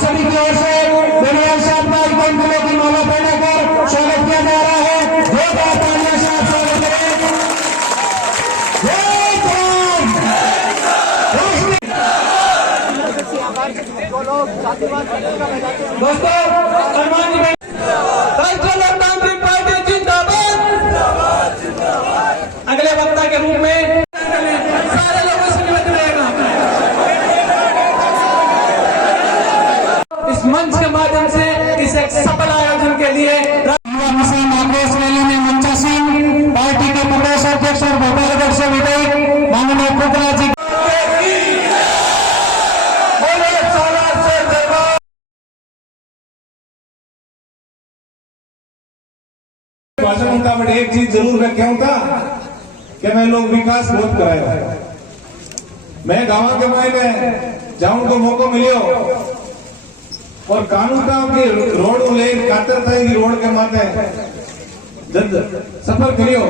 सभी की ओर से दुनिया साहब का 1 किलो की माला पहनाकर स्वागत किया जा रहा है। जो तालियों से आप स्वागत करें। दोस्तों सम्मानित राष्ट्रीय लोकतांत्रिक पार्टी जिंदाबाद। अगले वक्ता के रूप में सारे लोगों से निवेदन रहेगा, इस मंच के माध्यम से इस एक सफल आयोजन के लिए कांग्रेस रैली में मंचा सिंह पार्टी के प्रदेश अध्यक्ष और भोपालगढ़ से विधायक माननीय पुखराज जी भाषण का बट एक चीज जरूर मैं कहूं था कि मैं लोग विकास बहुत कराया। मैं गांव के मायने जाऊं को मौको मिलियो और कानून काम की रोड ले कातर था की रोड के माथे जब सफर करियो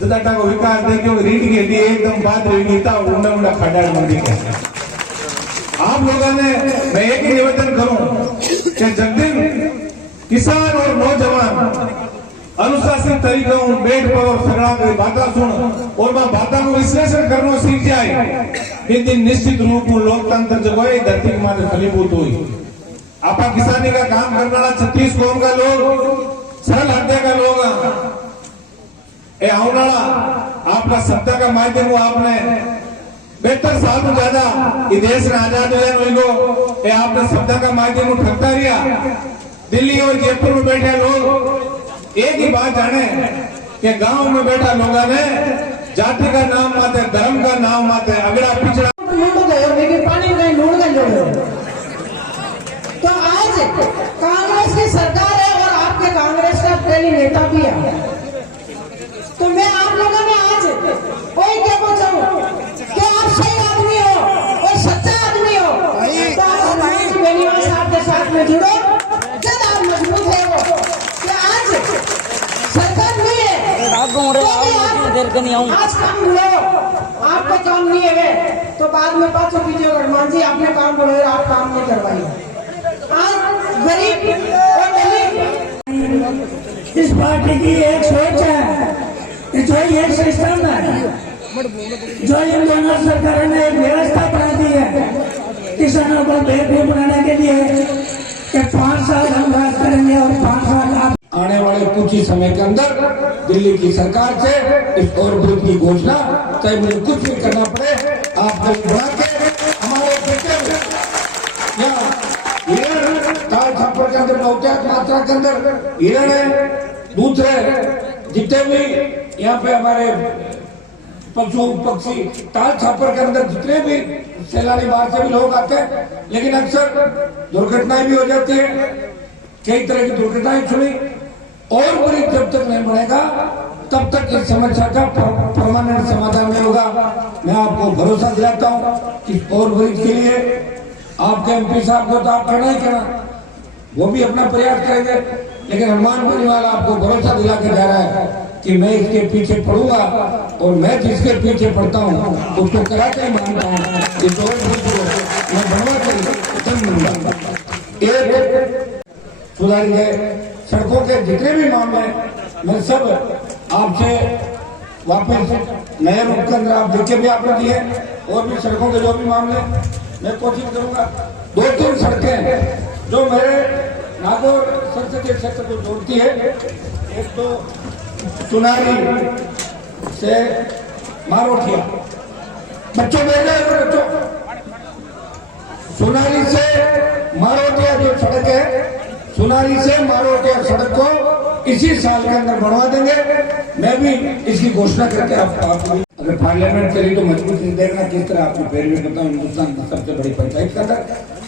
जदाटा को विकास देखियो रीड के लिए एकदम बात गीता उंडा उंडा खड्डा मंदी के आप लोगों ने मैं एक ही निवेदन करूं कि जब दिन किसान और नौजवान अनुशासित तरीके बैठ पर और सगड़ा बातें सुन और मैं बातों को विश्लेषण करना सीख जाए एक दिन निश्चित रूप में लोकतंत्र जो है धरती के माथे फलीभूत हुई। आपा किसानी का काम करने वाला 36 कौम का लोग सरल हृदय का लोग आउनाला आपका सत्ता का माध्यम हो आपने 72 साल से ज्यादा देश ने आजाद हुए आपने सत्ता का माध्यम ठगता रिया। दिल्ली और जयपुर में बैठे लोग एक ही बात जाने कि गांव में बैठा लोगों ने जाति का नाम माते धर्म का नाम माते अगड़ा पिछड़ा पानी कहीं ढूंढ गए। तो आज कांग्रेस की सरकार है और आपके कांग्रेस का पहले नेता भी है। तो मैं आप लोगों ने आज कोई क्या चाहूँ कि आप सही आदमी हो और सच्चा आदमी हो तो आप बेनीवाल साहब के साथ में जुड़ो। जब आप मजबूत है वो सरकार नहीं है तो आज काम लो आपका काम नहीं है तो बाद में पाँचों कीजिए हनुमान जी आपने काम बढ़ाया आप काम नहीं करवाइए। आज गरीब और दलित इस पार्टी की एक सोच है जो ये सिस्टम है जो इन दोनों सरकारों ने एक व्यवस्था बना दी है किसानों को बेवकूफ बनाने के लिए कि 5 साल हम राज करेंगे और 5 साल आप आने वाले कुछ ही समय के अंदर दिल्ली की सरकार से इस ओवरब्रिज की घोषणा चाहे मुझे कुछ भी करना पड़े आप बना के हमारे बेटे ताल छापर के अंदर बहुतायत मात्रा के अंदर हिरण है दूसरे जितने भी यहाँ पे हमारे पशु पक्षी ताल छापर के अंदर जितने भी सैलानी बाहर से भी लोग आते हैं लेकिन अक्सर दुर्घटनाएं भी हो जाती है। कई तरह की दुर्घटनाएं छुड़ी और ब्रिज जब तक नहीं बनेगा तब तक इस समस्या का परमानेंट समाधान नहीं होगा। मैं आपको भरोसा दिलाता हूँ कि और ब्रिज के लिए आपके एमपी साहब को तो आप करना ही करना वो भी अपना प्रयास करेंगे लेकिन हनुमान बेनीवाल आपको भरोसा दिला के जा रहा है कि मैं इसके पीछे पड़ूंगा और मैं जिसके पीछे पड़ता हूँ उसको करा के मानता हूँ इस और मैं बनवा कर एक सुधारी है। सड़कों के जितने भी मामले मैं सब आपसे वापस नए रूप के अंदर आप देखे भी आपने दिए और भी सड़कों के जो भी मामले मैं कोशिश करूंगा 2-3 सड़कें जो मेरे नागौर संसदीय क्षेत्र को जोड़ती है। एक तो चुनारी से मारोठिया बच्चों बच्चों सुनारी से मारोटिया जो सड़क है सुनारी से मारोटिया सड़क को इसी साल के अंदर बनवा देंगे। मैं भी इसकी घोषणा करके आपको अगर पार्लियामेंट चली तो मजबूती से देखना किस तरह आपको फिर भी बताऊं हिंदुस्तान की सबसे बड़ी पंचायत का था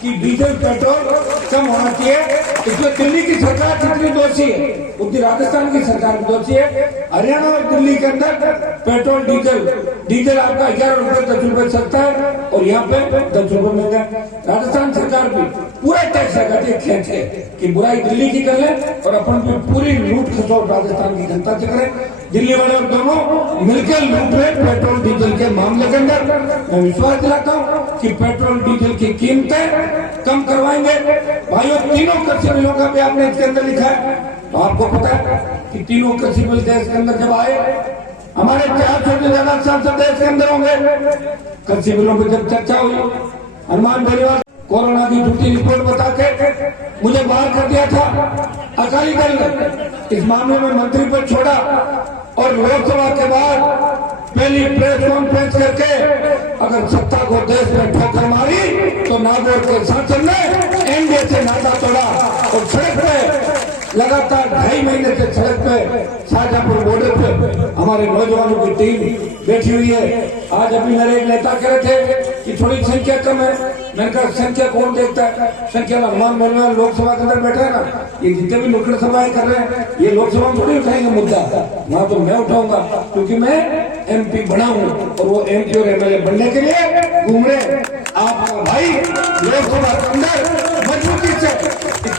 कि डीजल पेट्रोल कम होना चाहिए। इसमें दिल्ली की सरकार जितनी दोषी है उतनी राजस्थान की सरकार भी दोषी है। हरियाणा और दिल्ली के अंदर पेट्रोल डीजल आपका 11 रुपए 10 रुपए सस्ता है और यहाँ पे 10 रुपए महंगा। राजस्थान सरकार भी पूरा टैक्स लगाती है खेच है कि बुराई दिल्ली की कर ले और अपन भी पूरी लूट खसोट राजस्थान की जनता से करे। दिल्ली वाले और दोनों मिलकर लूट रहे पेट्रोल डीजल के मामले के अंदर। मैं विश्वास दिलाता हूँ कि पेट्रोल डीजल की कीमतें कम करवाएंगे। भाइयों, तीनों कृषि बिलों का भी आपने इसके अंदर लिखा है। तो आपको पता है कि तीनों कृषि बिल देश के अंदर जब आए, हमारे 400 से ज्यादा सांसद देश के अंदर होंगे। कृषि बिलों पर जब चर्चा हुई, हनुमान बेनीवाल कोरोना की झूठी रिपोर्ट बता के मुझे बाहर कर दिया था। अकाली दल ने इस मामले में मंत्री पद छोड़ा और लोकसभा के बाद पहली प्रेस कॉन्फ्रेंस करके अगर सत्ता को देश में ठोकर मारी तो नागौर के सांसद ने एनडीए से नाता तोड़ा और सड़क पे लगातार 2.5 महीने से सड़क पे शाहजहांपुर बॉर्डर पे हमारे नौजवानों की टीम बैठी हुई है। आज अभी मेरे एक नेता कह रहे थे कि थोड़ी संख्या कम है। मैंने कहा संख्या कौन देखता है? संख्या हनुमान बेनीवाल लोकसभा के अंदर बैठा है ना, ये जितने भी नुक्कड़ सभाएं कर रहे हैं ये लोकसभा में थोड़ी उठाएंगे मुद्दा, वहां तो मैं उठाऊंगा क्योंकि मैं एमपी बना हूं और वो एमपी और एमएलए बनने के लिए घूम रहे। आप भाई लोकसभा के अंदर मजबूती से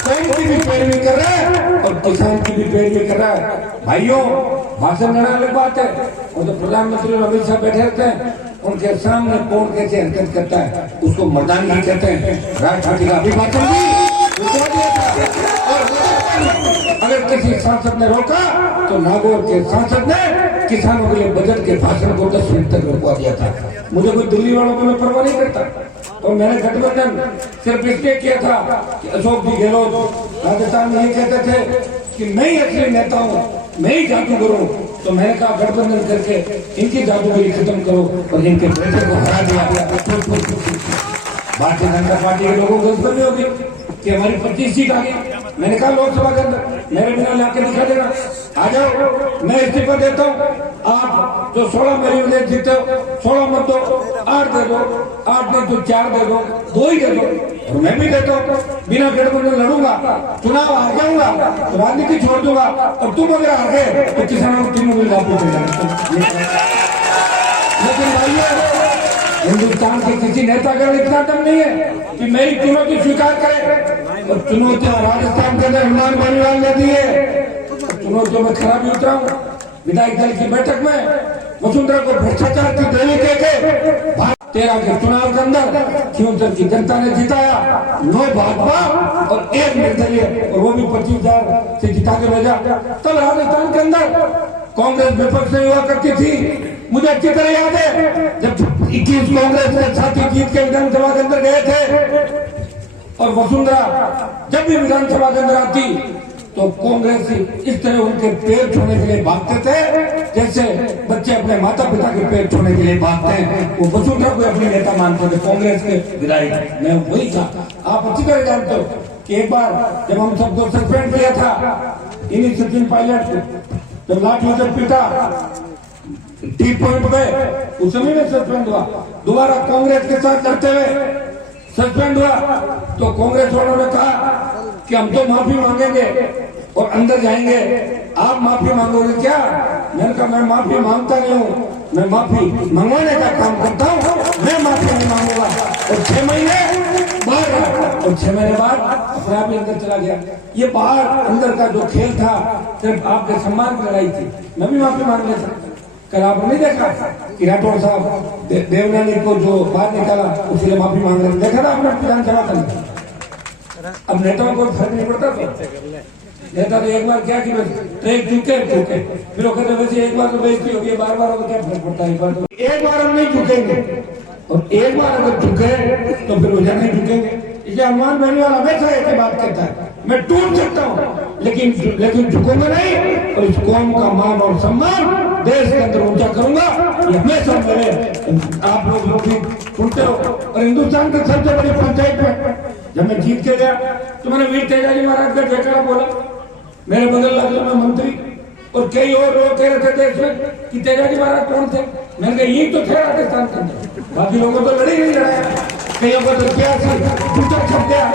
कौन की भी पैरवी कर रहा है और किसान की भी पैरवी कर रहा है। भाइयों, भाषण देना अलग बात है, और तो प्रधानमंत्री अमित शाह बैठे रहते हैं, उनके सामने कौन कैसे हरकत करता है उसको मर्दानगी कहते हैं। राष्ट्रपति का अभिभाषण भी दिया था और अगर किसी सांसद ने रोका तो नागौर के सांसद ने किसानों के लिए बजट के भाषण को 10 मिनट तक रोकवा दिया था। मुझे कोई दिल्ली वालों को मैं परवाह नहीं करता। और मैंने गठबंधन सिर्फ इसलिए किया था कि अशोक जी गहलोत राजस्थान में ये कहते थे कि मैं ही असली नेता हूँ, मैं ही जादूगर हूँ। तो मैंने कहा गठबंधन करके इनकी जादूगरी खत्म करो और इनके बेटे को हरा दिया। भारतीय जनता पार्टी के लोगों को गलतफहमी होगी कि हमारी 25 सीट आ गई। मैंने कहा लोकसभा के अंदर मेरे बिना लाके दिखा देना, आ जाओ, मैं इस्तीफा देता हूँ। आप जो 16 मेरी वजह जीते हो 16 मत दो, 8 दे दो, 8 नहीं तो 4 दे दो, 2 ही दे दो और मैं भी देता हूँ। बिना गठबंधन लड़ूंगा, चुनाव हार जाऊंगा तो राजनीति छोड़ दूंगा और तुम अगर हार गए तो किसानों को 3 मिल लेकिन भाइयों, हिंदुस्तान के किसी नेता का इतना दम नहीं है कि मेरी चुनौती स्वीकार करे। और चुनौतियां राजस्थान के अंदर हनुमान बेनीवाल ने दी है। चुनौतियों में खरा भी उतरा हूं। विधायक दल की बैठक में वसुंधरा को भ्रष्टाचार की देवी कह के 13 के चुनाव के अंदर क्योंतर की जनता ने जिताया। 9 भाजपा और 1 निर्दलीय, और वो भी 25,000 से जिता के भेजा। तब राजस्थान के अंदर कांग्रेस विपक्ष में हुआ करती थी। मुझे अच्छी तरह याद है जब 21 कांग्रेस के साथी जीत के विधानसभा के अंदर गए थे और वसुंधरा जब भी विधानसभा के अंदर आती तो कांग्रेस इस तरह उनके पैर छूने के लिए भागते थे जैसे बच्चे अपने माता पिता के पैर छूने के लिए भागते हैं। वो वसुंधरा को अपने नेता मानते थे, कांग्रेस के विधायक। मैं वही था। आप अच्छी तरह जानते हो कि एक बार जब हम सबको सस्पेंड किया था इन्हीं सचिन पायलट को, जब लाठी से पीटा टी पॉइंट पे, उस समय में सस्पेंड हुआ। दोबारा कांग्रेस के साथ लड़ते हुए सस्पेंड हुआ तो कांग्रेस वालों ने कहा कि हम तो माफी मांगेंगे और अंदर जाएंगे, आप माफी मांगोगे क्या? मैंने कहा मैं माफी मांगता नहीं हूँ, मैं माफी मंगवाने का काम करता हूँ, मैं माफी नहीं मांगूंगा। और 6 महीने बाहर और 6 महीने बाद अपने आप ही अंदर चला गया। ये बाहर अंदर का जो खेल था सिर्फ आपके सम्मान की लड़ाई थी। मैं भी माफी मांग लेता। कल आपने नहीं देखा कि राठौड़ साहब देवनानी को जो बाहर निकाला उसके लिए माफी मांग रहे, देखा था आपने विधानसभा का। अब नेताओं को फर्क नहीं पड़ता। तो नेता तो एक बार क्या कि ट्रेक झुके फिर वो कहते वैसे एक बार तो बेइज्जती होगी, बार-बार होगा, क्या फर्क पड़ता है? एक बार हम नहीं झुकेंगे और एक बार अगर झुके तो फिर वो नहीं झुकेंगे। इसलिए हनुमान बेनीवाल हमेशा एक बात कहता है, मैं टूट सकता हूँ लेकिन झुकूंगा नहीं और इस कौम का मान और सम्मान देश के अंदर ऊंचा करूंगा। ये हमेशा मेरे आप लोग भी सुनते हो। और हिंदुस्तान के सबसे बड़ी पंचायत में जब मैं जीत के गया तो मैंने वीर तेजाजी महाराज का जयकारा बोला। मेरे बगल लगल में मंत्री और कई और लोग कह रहे थे देश में कि तेजाजी महाराज कौन थे। मैंने कहा यही तो थे राजस्थान के अंदर, बाकी लोगों तो लड़ी नहीं लड़ाया। कईयों को तो क्या थी, दूसरा छप गया,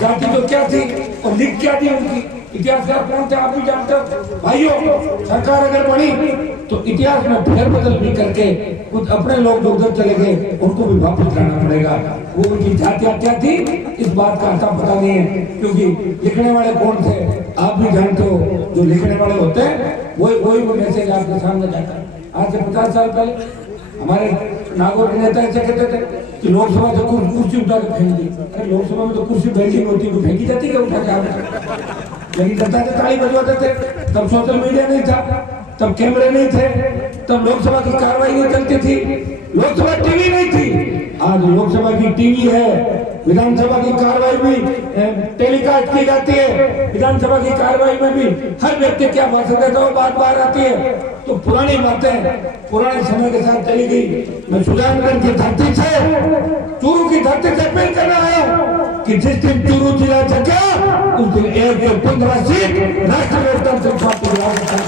जाति तो क्या थी और लिख क्या थी उनकी, इतिहासकार कौन थे आप भी जानते हो। भाइयों, सरकार अगर बनी तो इतिहास में फेरबदल भी करके कुछ अपने लोग जो उधर चले गए उनको भी वापस लाना पड़ेगा। वो उनकी जातियां क्या थी इस बात का आता पता नहीं है, क्योंकि लिखने वाले कौन थे आप भी जानते हो। जो लिखने वाले होते हैं वही वो मैसेज आपके सामने जाता है। आज से 50 साल पहले हमारे नागौर के नेता ऐसे कहते थे कि कि लोकसभा से कुर्सी उठा के फेंक दी। अरे लोकसभा में तो कुर्सी बेल्टिंग होती है, फेंकी जाती है उठा के आप। लेकिन जनता के ताली बजवाते थे। तब सोशल मीडिया नहीं था, तब कैमरे नहीं थे, तब लोकसभा की कार्रवाई नहीं चलती थी, लोकसभा टीवी नहीं थी। आज लोकसभा की टीवी है, विधानसभा की कार्रवाई भी टेलीकास्ट की जाती है, विधानसभा की कार्रवाई में भी हर व्यक्ति क्या भाषण देता है बात बाहर आती है। तो पुरानी बातें पुराने समय के साथ चली गई। मैं सुजानगढ़ की धरती से, चूरू की धरती से अपील करना आया हूँ कि जिस दिन चूरू जिला जगा उस दिन 1-15 सीट राष्ट्रीय लोकतांत्रिक पार्टी विधानसभा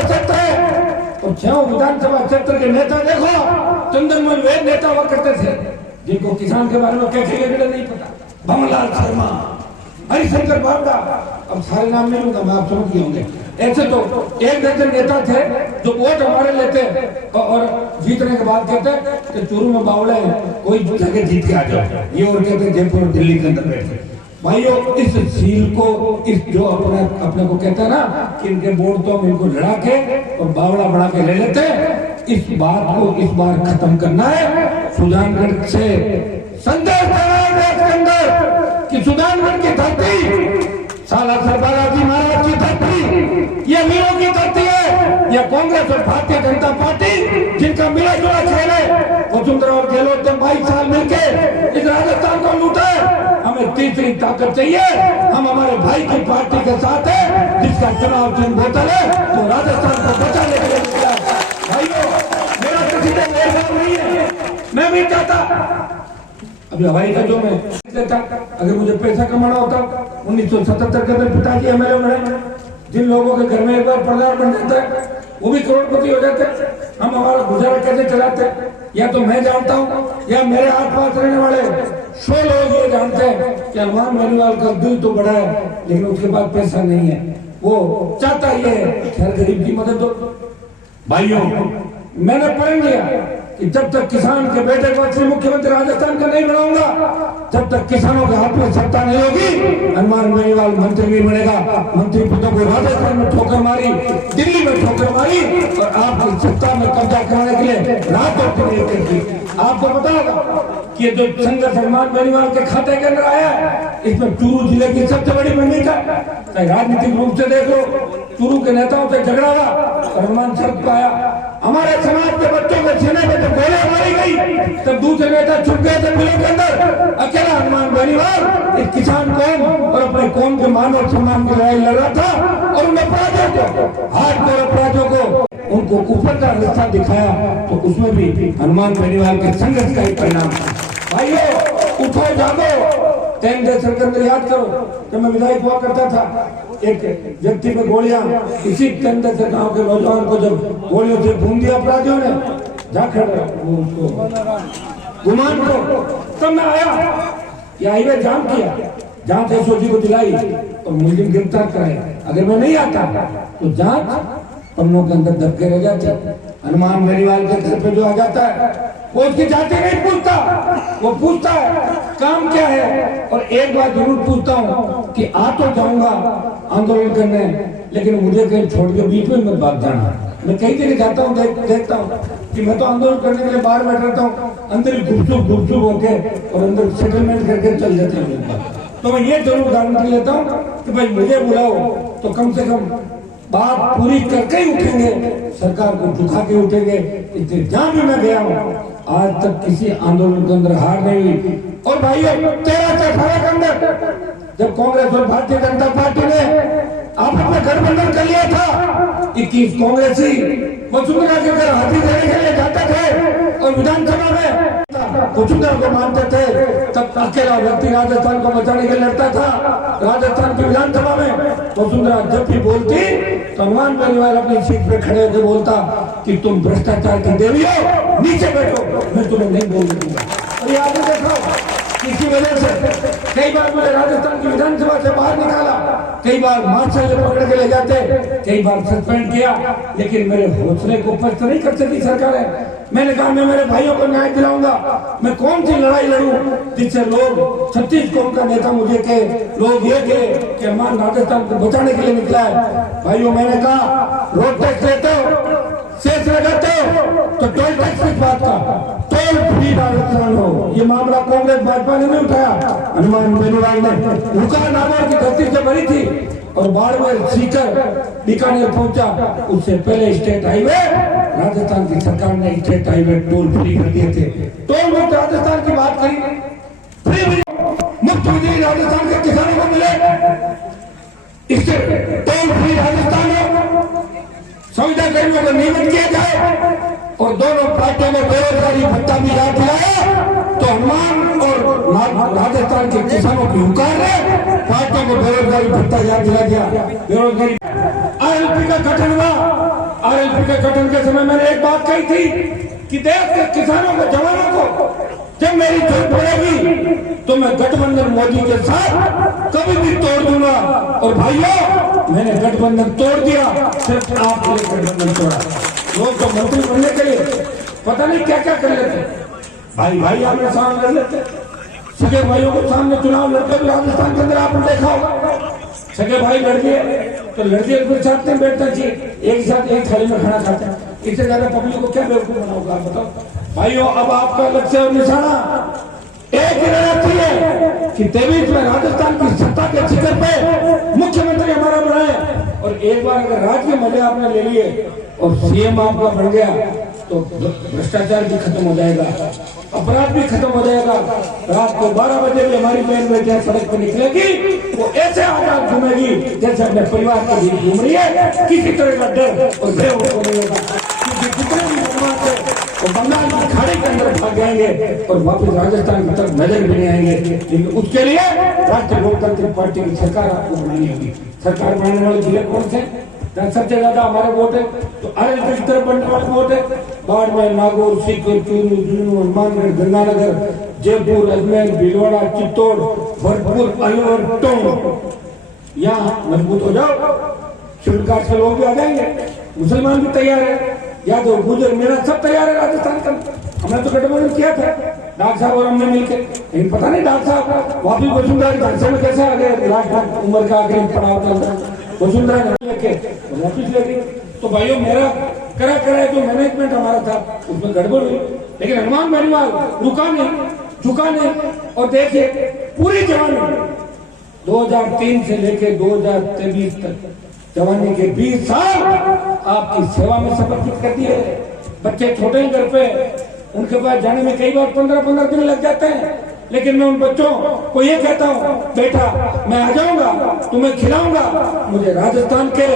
क्षेत्र है। और 6 विधानसभा क्षेत्र के नेता देखो, चंदनमोहन वे नेता हुआ करते थे जिनको किसान के बारे में कैसे नहीं पता। भवनलाल शर्मा, हरिशंकर बावड़ा, अब सारे नाम नहीं लूंगा मैं, आप समझ गए होंगे। ऐसे तो 1 दर्जन नेता थे जो वोट हमारे लेते और जीतने के बाद कहते कि चूरू में बावड़े हैं, कोई जगह जीत के आ जाओ, ये और कहते जयपुर दिल्ली के अंदर बैठे। भाइयों, इस सील को, इस जो अपने को कहते हैं ना कि इनके वोट तो हम इनको लड़ा के और बावड़ा बढ़ा के ले लेते हैं, इस बात को इस बार खत्म करना है। सुजानगढ़ से संदेश देना है देश के अंदर कि सुजानगढ़ की धरती सालासर बालाजी महाराज की धरती, ये वीरों की धरती है। यह कांग्रेस और भारतीय जनता पार्टी जिनका मिला जुला खेल है, वसुंधरा और गहलोत ने 22 साल मिलकर इस राजस्थान को लूटा है। हमें तीसरी ताकत चाहिए। हम हमारे भाई की पार्टी के साथ है जिसका चुनाव चिन्ह बोतल है, तो राजस्थान को बचाने के लिए निकला। भाइयों, मेरा किसी से मेहरबान नहीं है, मैं भी चाहता अभी हवाई का जो मैं देता, अगर मुझे पैसा कमाना होता 1977 के अंदर पिताजी एमएलए बने, जिन लोगों के घर में एक बार प्रधान बन जाता है वो भी करोड़पति हो जाते। हम हमारा गुजारा कैसे चलाते, या तो मैं जानता हूँ या मेरे आसपास रहने वाले 100 लोग ये जानते हैं कि हनुमान बेनीवाल का दिल तो बड़ा है लेकिन उसके पास पैसा नहीं है। वो चाहता ये खैर गरीब की मदद हो। भाइयों, मैंने प्रण लिया कि जब तक किसान के बेटे को असली मुख्यमंत्री राजस्थान का नहीं बनाऊंगा, जब तक किसानों के हाथ में सत्ता नहीं होगी, हनुमान बेनीवाल मंत्री नहीं बनेगा। मंत्री पदों को राजस्थान में ठोकर मारी, दिल्ली में ठोकर मारी और आपकी सत्ता में कब्जा करने के लिए रात और दिन एक की। आपको पता होगा कि जो संघर्ष हनुमान बेनीवाल के खाते के अंदर आया है, इसमें चूरू जिले की सबसे बड़ी भूमिका। चाहे राजनीतिक रूप से देख लो, चूरू के नेताओं से झगड़ा हुआ और हनुमान शब्द पाया। हमारे समाज के बच्चों को सीने में जब गोली मारी गई तब दूसरे नेता छुप गए थे बिलों के अंदर। अकेला हनुमान बेनीवाल इस किसान कौम और अपने कौम के मान और सम्मान की लड़ाई लड़ रहा था और उन अपराधियों को, हार्डकोर अपराधियों को, उनको ऊपर का रास्ता दिखाया। तो उसमें भी हनुमान बेनीवाल के संघर्ष का ही परिणाम। भाइयों, उठो जागो। 3 दशक के अंदर याद करो, जब मैं विधायक हुआ करता था, एक व्यक्ति पे गोलियां, इसी 3 दशक गाँव के नौजवान को जब गोलियों से भून दिया अपराधियों ने, जाकर वो उसको गुमान को, तब मैं आया, ये हाईवे जाम किया, जांच एसओजी को दिलाई और मुलजिम गिरफ्तार कराया। अगर मैं नहीं आता तो जांच पन्नों के अंदर दबके रह जाती। हनुमान बेनीवाल के घर पे जो आ जाता है वो उसकी जाति नहीं पूछता, वो पूछता है काम क्या है। और एक बात जरूर पूछता हूँ कि आ तो जाऊंगा आंदोलन करने, लेकिन मुझे कहीं छोड़ के बीच में मत भाग जाना। मैं कई जगह जाता हूँ, देखता हूँ कि मैं तो आंदोलन करने के लिए बाहर बैठ रहता हूँ, अंदर गुपचुप होके और अंदर सेटलमेंट करके चल जाते हैं। तो मैं ये जरूर गारंटी लेता हूँ कि भाई मुझे बुलाओ तो कम से कम बात पूरी करके ही उठेंगे, सरकार को झुका के उठेंगे। इसलिए जहां भी मैं गया हूँ आज तक किसी आंदोलन के अंदर हार नहीं हुई। और भाइयों, 13 से 18 के अंदर जब कांग्रेस और भारतीय जनता पार्टी ने आपस में गठबंधन कर लिया था, 21 कांग्रेसी वसुंधरा के घर हाथी देने के लिए जाते थे और विधानसभा में वसुंधरा को मानते थे, तब अकेला व्यक्ति राजस्थान को बचाने के लिए लड़ता था। राजस्थान की विधानसभा में वसुंधरा जब भी बोलती तो हनुमान बेनीवाल अपनी सीट पे खड़े होकर बोलता कि तुम भ्रष्टाचार की देवी हो, नीचे बैठो, मैं तुम्हें नहीं बोलने दूंगा। और ये आपने देखा इसी वजह से कई बार मुझे राजस्थान की विधानसभा से बाहर निकाला, कई बार मार्शल से पकड़ के ले जाते, कई बार सस्पेंड किया, लेकिन मेरे हौसले को पस्त नहीं कर सकी सरकारें। मैंने कहा मैं मेरे भाइयों को न्याय दिलाऊंगा। मैं कौन सी लड़ाई लड़ूं जिससे लोग 36 कौम का नेता मुझे कहे, लोग ये कहे कि हमारे राजस्थान को बचाने के लिए निकला है। भाइयों, मैंने कहा रोड टैक्स लेते हो, सेस लगाते हो तो टोल टैक्स की बात का टोल फ्री राजस्थान हो। ये मामला कांग्रेस भाजपा ने नहीं उठाया, हनुमान बेनीवाल ने। उनका नागौर की धरती से भरी थी और बाड़मेर सीकर बीकानेर पहुंचा, उससे पहले स्टेट हाईवे राजस्थान की सरकार ने स्टेट हाईवे टोल फ्री कर दिए थे। टोल मुक्त राजस्थान की बात करी, फ्री मुफ्त बिजली राजस्थान के किसानों को मिले, इससे टोल फ्री राजस्थान हो, संविदा कर्मियों को नियमित किया जाए और दोनों पार्टियों में बेरोजगारी भत्ता भी याद दिलाया तो हनुमान और राजस्थान के किसानों की हुकार है। पार्टियों को बेरोजगारी भत्ता याद दिला दिया। बेरोजगारी आरएलपी का गठन हुआ। आरएलपी के गठन के समय मैंने एक बात कही थी कि देश के किसानों को, जवानों को जब मेरी जरूरत पड़ेगी तो मैं गठबंधन मोदी के साथ कभी भी तोड़ दूंगा। और भाइयों, मैंने गठबंधन तोड़ दिया, सिर्फ आपके लिए गठबंधन तोड़ा। लोग तो मंत्री बनने के लिए पता नहीं क्या क्या कर लेते, भाई भाई आपने सामने लड़ लेते, सगे भाइयों को सामने चुनाव लड़ते भी राजस्थान के अंदर आपने देखा होगा। सगे भाई लड़के तो लड़के फिर साथ में बैठना चाहिए, एक साथ एक थाली में खाना खाते हैं। इससे ज्यादा पब्लिक को क्या बेवकूफ बनाओगे आप बताओ। भाइयों, अब आपका लक्ष्य और निशाना एक ही रहना चाहिए कि 23 में राजस्थान की सत्ता के शिखर पे मुख्यमंत्री हमारा बनाए। और एक बार अगर राज्य के मजे आपने ले लिए और सीएम आपका बन गया तो भ्रष्टाचार भी खत्म हो जाएगा, अपराध भी खत्म हो जाएगा। रात को 12 बजे भी हमारी बहन बेटियां सड़क पर निकलेगी, वो ऐसे आजाद घूमेगी जैसे अपने परिवार के लिए घूम रही है। किसी तरह का डर और भय उनको नहीं होगा, क्योंकि जितने भी निर्माण है वो बंगाल की खाड़ी के अंदर भाग जाएंगे और वापस राजस्थान की तरफ नजर भी नहीं आएंगे। लेकिन उसके लिए राष्ट्रीय लोकतांत्रिक पार्टी की सरकार आपको बनानी होगी। सरकार बनाने वाले जिले कौन से? सबसे ज्यादा हमारे वोट है तो आरएलपी की तरफ बनने वाले वोट है। बाड़मेर, नागौर, सीकर, चूरू, झुंझुनू, हनुमानगढ़, गंगानगर, जयपुर, अजमेर, भीलवाड़ा, चित्तौड़, भरतपुर, अलवर, टोंक, यहाँ मजबूत हो जाओ। शेड्यूल कास्ट के लोग भी आ जाएंगे, मुसलमान भी तैयार है, यादव, गुजर, मेरा सब तैयार है राजस्थान का। हमने तो गठबंधन किया था डॉक्टर साहब और हमने मिलकर, लेकिन पता नहीं डॉक्टर साहब वापिस वसुंधरा ढांचे में कैसे आ गए। लास्ट उम्र का आखिरी पड़ाव था, वसुंधरा लेके वापिस ले गई। तो भाइयों, मेरा करा जो मैनेजमेंट हमारा था उसमें गड़बड़ हुई, लेकिन हनुमान बेनीवाल रुका नहीं, झुका नहीं। और देखिए पूरी जवानी 2003 से लेके 2023 तक जवानी के 20 साल आपकी सेवा में समर्पित कर दिए। बच्चे छोटे घर पे, उनके पास जाने में कई बार 15-15 दिन लग जाते हैं, लेकिन मैं उन बच्चों को ये कहता हूँ, बेटा मैं आ जाऊंगा, तुम्हें खिलाऊंगा। मुझे राजस्थान के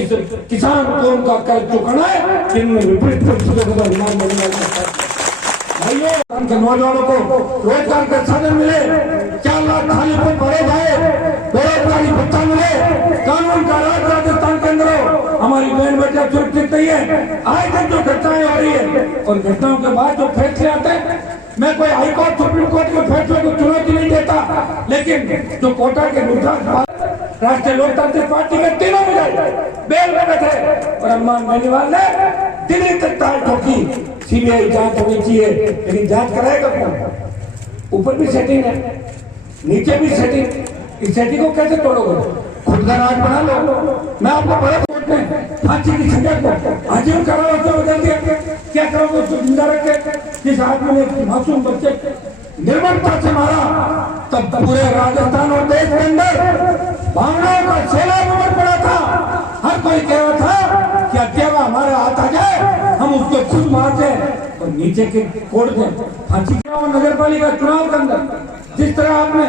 इस किसान कौम का कर्ज चुकाना है, जिनमें विपरीत नौजवानों को रोजगार का साधन मिले, 4 लाख खाली पद भरे जाए, बेरोजगारी भत्ता मिले, कानून का राज राजस्थान के अंदर हो। हमारी बहन बेटियां सुरक्षित नहीं है। आज तक जो घटनाएं हो रही है और घटनाओं के बाद जो फैसले आते हैं, मैं कोई हाई कोर्ट, सुप्रीम कोर्ट के फैसले को चुनौती नहीं देता, लेकिन जो कोटा के राष्ट्रीय लोकतांत्रिक पार्टी के तीनों बेल में बैठे और हनुमान बेनीवाल ने दिल्ली तक ताल ठोकी। सीबीआई जांच होनी चाहिए, लेकिन जांच कराएगा कौन? ऊपर भी सेटिंग है, नीचे भी सेटिंग। इस सेटिंग को कैसे तोड़ोगे? खुद का राज बना लो। मैं आपको बड़े कोर्ट में फांसी की सजा को आजीवन कारावास में बदल दिया, क्या करोगे? उसको जिंदा रखे। जिस आदमी ने मासूम बच्चे निर्ममता से मारा, तब पूरे राजस्थान और देश के अंदर भावनाओं का सैलाब उमड़ पड़ा था। हर कोई कह रहा था कि अत्यावा हमारा हाथ आ जाए, हम उसको खुद मारते। और नीचे के कोर्ट में फांसी। नगर पालिका चुनाव के अंदर जिस तरह आपने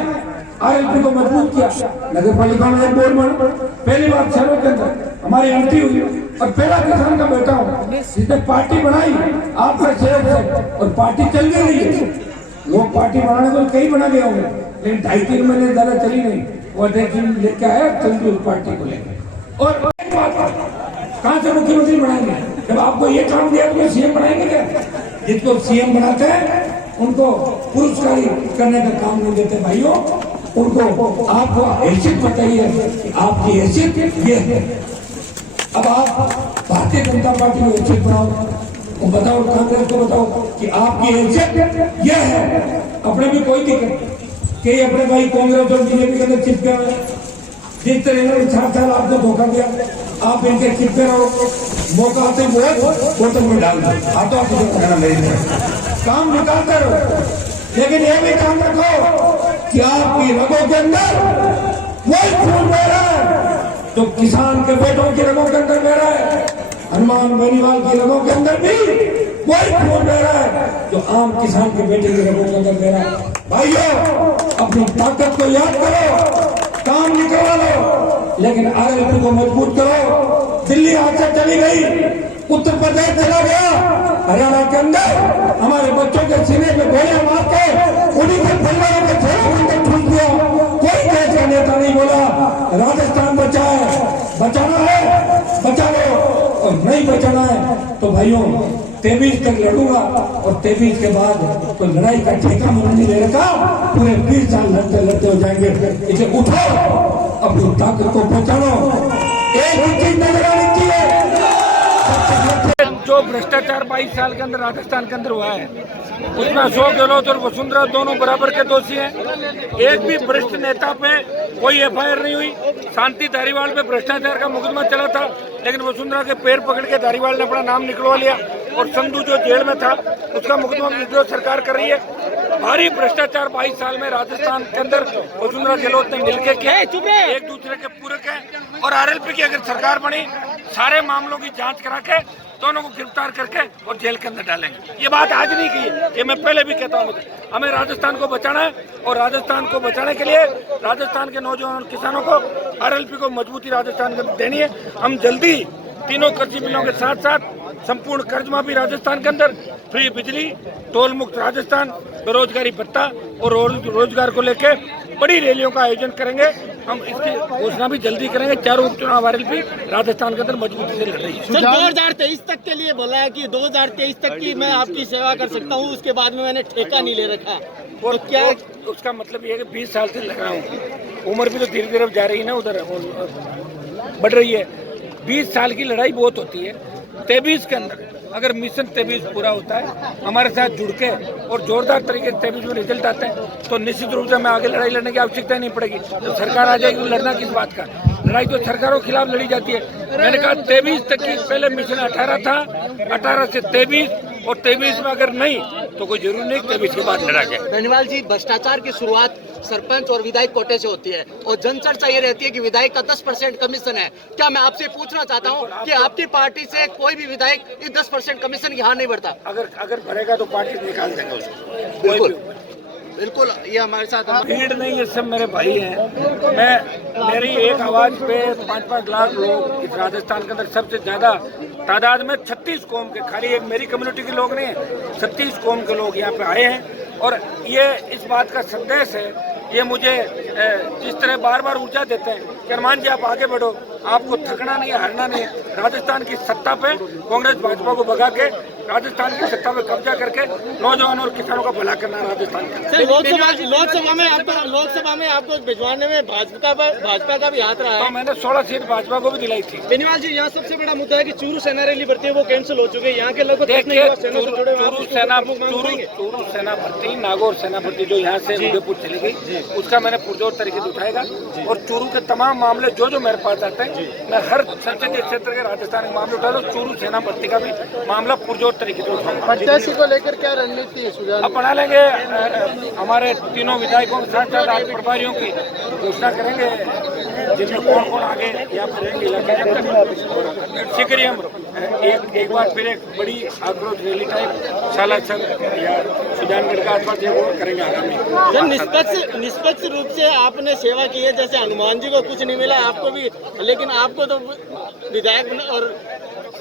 आरएलपी को मजबूत किया, नगर पालिका में एक बोर्ड बना, पहली बार शहरों के अंदर हमारी एंट्री हुई और पहला किसान का बेटा हूँ जिसने पार्टी बनाई आपका शहर से, और पार्टी चल गई रही है। लोग पार्टी बनाने को कई बना गए होंगे, लेकिन 2.5-3 महीने ज्यादा चली नहीं। वो अध्यक्ष लेके आया, चल गई उस पार्टी को लेकर। और एक बात, कहां से मुख्यमंत्री बनाएंगे? जब आपको ये काम दिया तो सीएम बनाएंगे क्या? जिसको सीएम बनाते हैं उनको पुरस्कारी करने का काम नहीं देते। भाइयों, उनको आपको हैसियत बताइए कि आपकी हैसियत ये है। अब आप भारतीय जनता पार्टी को हैसियत बनाओ, तो बताओ कांग्रेस को बताओ कि आपकी हैसियत ये है। अपने भी कोई दिक्कत कि अपने भाई कांग्रेस और बीजेपी के अंदर चिपके हुए, जिस तरह इन्होंने 4 साल आपको धोखा दिया, आप इनके चिपके रहो, मौका आते बोतल में डाल दो, हाथों हाथ कहना मेरी तरफ काम निकालते रहो। लेकिन ये भी काम रखो कि आपकी रगों के अंदर वही खून बह रहा है जो किसान के बेटों की रगों के अंदर बह रहा है, हनुमान बेनीवाल की रगों के अंदर भी वही खून बह रहा है जो आम किसान के बेटे की रगों के अंदर बह रहा है। भाइयों, अपनी ताकत को याद करो, काम निकलवा लो, लेकिन आरएलपी को मजबूत करो। दिल्ली आज से चली गई, उत्तर प्रदेश चला गया, हरियाणा के अंदर हमारे बच्चों के सीने पे गोलियां मार के उन्हीं के परिवारों के झोलों के अंदर ठूस दिया। कोई देश का नेता नहीं बोला राजस्थान बचाए, बचाना है बचा लो, और नहीं बचाना है तो भाइयों 23 तक लड़ूंगा, और 23 के बाद कोई लड़ाई का ठेका मुझे नहीं ले रखा, पूरे 20 साल लड़ते लड़ते हो जाएंगे। इसे उठाओ, अपनी ताकत को पहचानो। एक ही चीज नजर आनी चाहिए, जो भ्रष्टाचार 22 साल के अंदर राजस्थान के अंदर हुआ है उसमें अशोक गहलोत और वसुंधरा दोनों बराबर के दोषी हैं। एक भी वरिष्ठ नेता पे कोई एफआईआर नहीं हुई। शांति धारीवाल पे भ्रष्टाचार का मुकदमा चला था, लेकिन वसुंधरा के पैर पकड़ के धारीवाल ने अपना नाम निकलवा लिया, और संधू जो जेल में था उसका मुकदमा विद्रोह सरकार कर रही है। भारी भ्रष्टाचार 22 साल में राजस्थान के अंदर वसुंधरा गहलोत ने मिलकर किया, एक दूसरे के पूरक है। और आरएलपी की अगर सरकार बनी, सारे मामलों की जांच करा के दोनों को गिरफ्तार करके और जेल के अंदर डालेंगे। ये बात आज नहीं की है, ये मैं पहले भी कहता हूँ। हमें राजस्थान को बचाना है, और राजस्थान को बचाने के लिए राजस्थान के नौजवान और किसानों को आरएलपी को मजबूती राजस्थान में देनी है। हम जल्दी तीनों कृषि बिलों के साथ साथ संपूर्ण कर्ज माफी राजस्थान के अंदर, फ्री बिजली, टोल मुक्त राजस्थान, बेरोजगारी भत्ता और रोजगार को लेकर बड़ी रैलियों का आयोजन करेंगे। हम इसकी घोषणा भी जल्दी करेंगे। चारों उपचुनाव आरएलपी राजस्थान के अंदर मजबूती से लड़ रही है। सर 2023 तक के लिए बोला है कि 2023 तक की मैं आपकी सेवा कर सकता हूँ, उसके बाद में मैंने ठेका नहीं ले रखा। और क्या उसका मतलब ये है कि 20 साल से लग रहा हूँ, उम्र भी तो धीरे धीरे जा रही है ना, उधर बढ़ रही है। 20 साल की लड़ाई बहुत होती है। 23 के अंदर अगर मिशन 23 पूरा होता है हमारे साथ जुड़ के और जोरदार तरीके से 23 में रिजल्ट आते हैं, तो निश्चित रूप से हमें आगे लड़ाई लड़ने की आवश्यकता नहीं पड़ेगी। तो सरकार आ जाएगी, लड़ना किस बात का? लड़ाई तो सरकारों के खिलाफ लड़ी जाती है। मैंने कहा 23 तक की, पहले मिशन 18 था, 18 से 23, और 23 में अगर नहीं तो कोई जरूरी नहीं 23 के बाद लड़ा जाए। बेनीवाल जी, भ्रष्टाचार की शुरुआत सरपंच और विधायक कोटे से होती है, और जनचर्चा ये रहती है कि विधायक का 10% कमीशन है। क्या मैं आपसे पूछना चाहता हूँ कि आपकी पार्टी से कोई भी विधायक इस 10% कमीशन की हार नहीं बढ़ता? अगर बढ़ेगा तो पार्टी निकाल देंगे उसको। बिल्कुल बिल्कुल, ये हमारे साथ भीड़ नहीं, ये सब मेरे भाई हैं। मेरी एक आवाज पे 5-5 लाख लोग इस राजस्थान के अंदर, सबसे ज्यादा तादाद में 36 कौम के, खाली एक मेरी कम्युनिटी के लोग नहीं है, 36 कौम के लोग यहाँ पे आए हैं। और ये इस बात का संदेश है, ये मुझे जिस तरह बार बार ऊर्जा देते हैं कि हनुमान जी आप आगे बढ़ो, आपको थकना नहीं है, हारना नहीं है। राजस्थान की सत्ता पे कांग्रेस भाजपा को भगा के राजस्थान की सत्ता पे कब्जा करके नौजवानों और किसानों का भला करना है राजस्थान का। सर, लोकसभा में आपको भिजवाने में भाजपा का भी हाथ रहा है। तो मैंने 16 सीट भाजपा को भी दिलाई थी। बेनीवाल जी, यहाँ सबसे बड़ा मुद्दा है कि चूरू सेना रैली भर्ती है, वो कैंसिल हो चुकी है। यहाँ के लगभग चूरू सेना भर्ती, नागौर सेना भर्ती जो यहाँ से उदयपुर चली गई, उसका मैंने पुरजोर तरीके से उठाएगा। और चूरू के तमाम मामले जो मेरे पास आते हैं, मैं हर संसदीय क्षेत्र के राजस्थान के मामले उठा लूँ। चूरू सेना भर्ती का भी मामला पुरजोर तरीके से उठाऊंगा। प्रत्याशी को लेकर क्या रणनीति है? सुझाव अब बना लेंगे, हमारे तीनों विधायकों के साथ साथ 8 प्रभारियों की घोषणा करेंगे, जिनमें कौन कौन आगे यहाँ पर रहेंगे इलाके के अंदर। शीघ्र ही हम एक बार फिर एक बड़ी आक्रोश रैली टाइप सालासर या सुजानगढ़ का आसपास वो करेंगे आगामी। निष्पक्ष रूप से आपने सेवा की है, जैसे हनुमान जी को कुछ नहीं मिला, आपको भी, लेकिन आपको तो विधायक और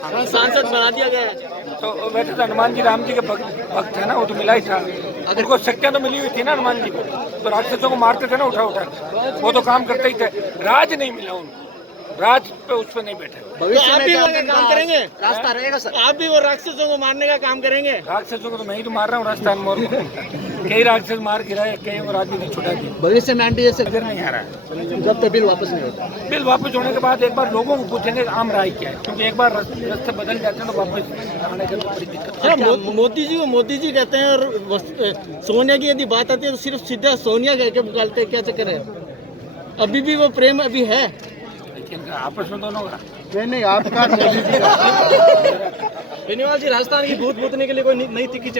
सांसद बना दिया गया है। तो वैसे तो हनुमान जी राम जी के भक्त है ना, वो तो मिला ही था। उनको शक्तियाँ तो मिली हुई थी ना हनुमान जी को, तो राक्षसों को मारते थे ना उठा, वो तो काम करते ही थे। राज नहीं मिला उनको, राज पे उस पर नहीं बैठे। भविष्य आप भी वो काम करेंगे, रास्ता रहेगा सर? आप भी वो राक्षसों को मारने का काम करेंगे? राक्षसों को तो मैं ही तो मार रहा हूँ राजस्थान में। कई राक्षस मार गिराए, कई वो राजनीति छुटा दी। भविष्य में एनडीए से इधर नहीं आ रहा है जब तक बिल वापस नहीं होता। बिल वापस होने के बाद एक बार लोगों को पूछेंगे आम राय क्या है, क्योंकि एक बार रास्ते बदल जाते हैं तो वापस आने के बड़ी दिक्कत। मोदी जी कहते हैं, और सोनिया की यदि बात आती है तो सिर्फ सीधा सोनिया कह के निकालते हैं, क्या चक्कर है? अभी भी वो प्रेम अभी है? लेकिन आपस में दोनों का नहीं आपका बेनीवाल जी राजस्थान की भूत भूतने के लिए कोई नई तिक्की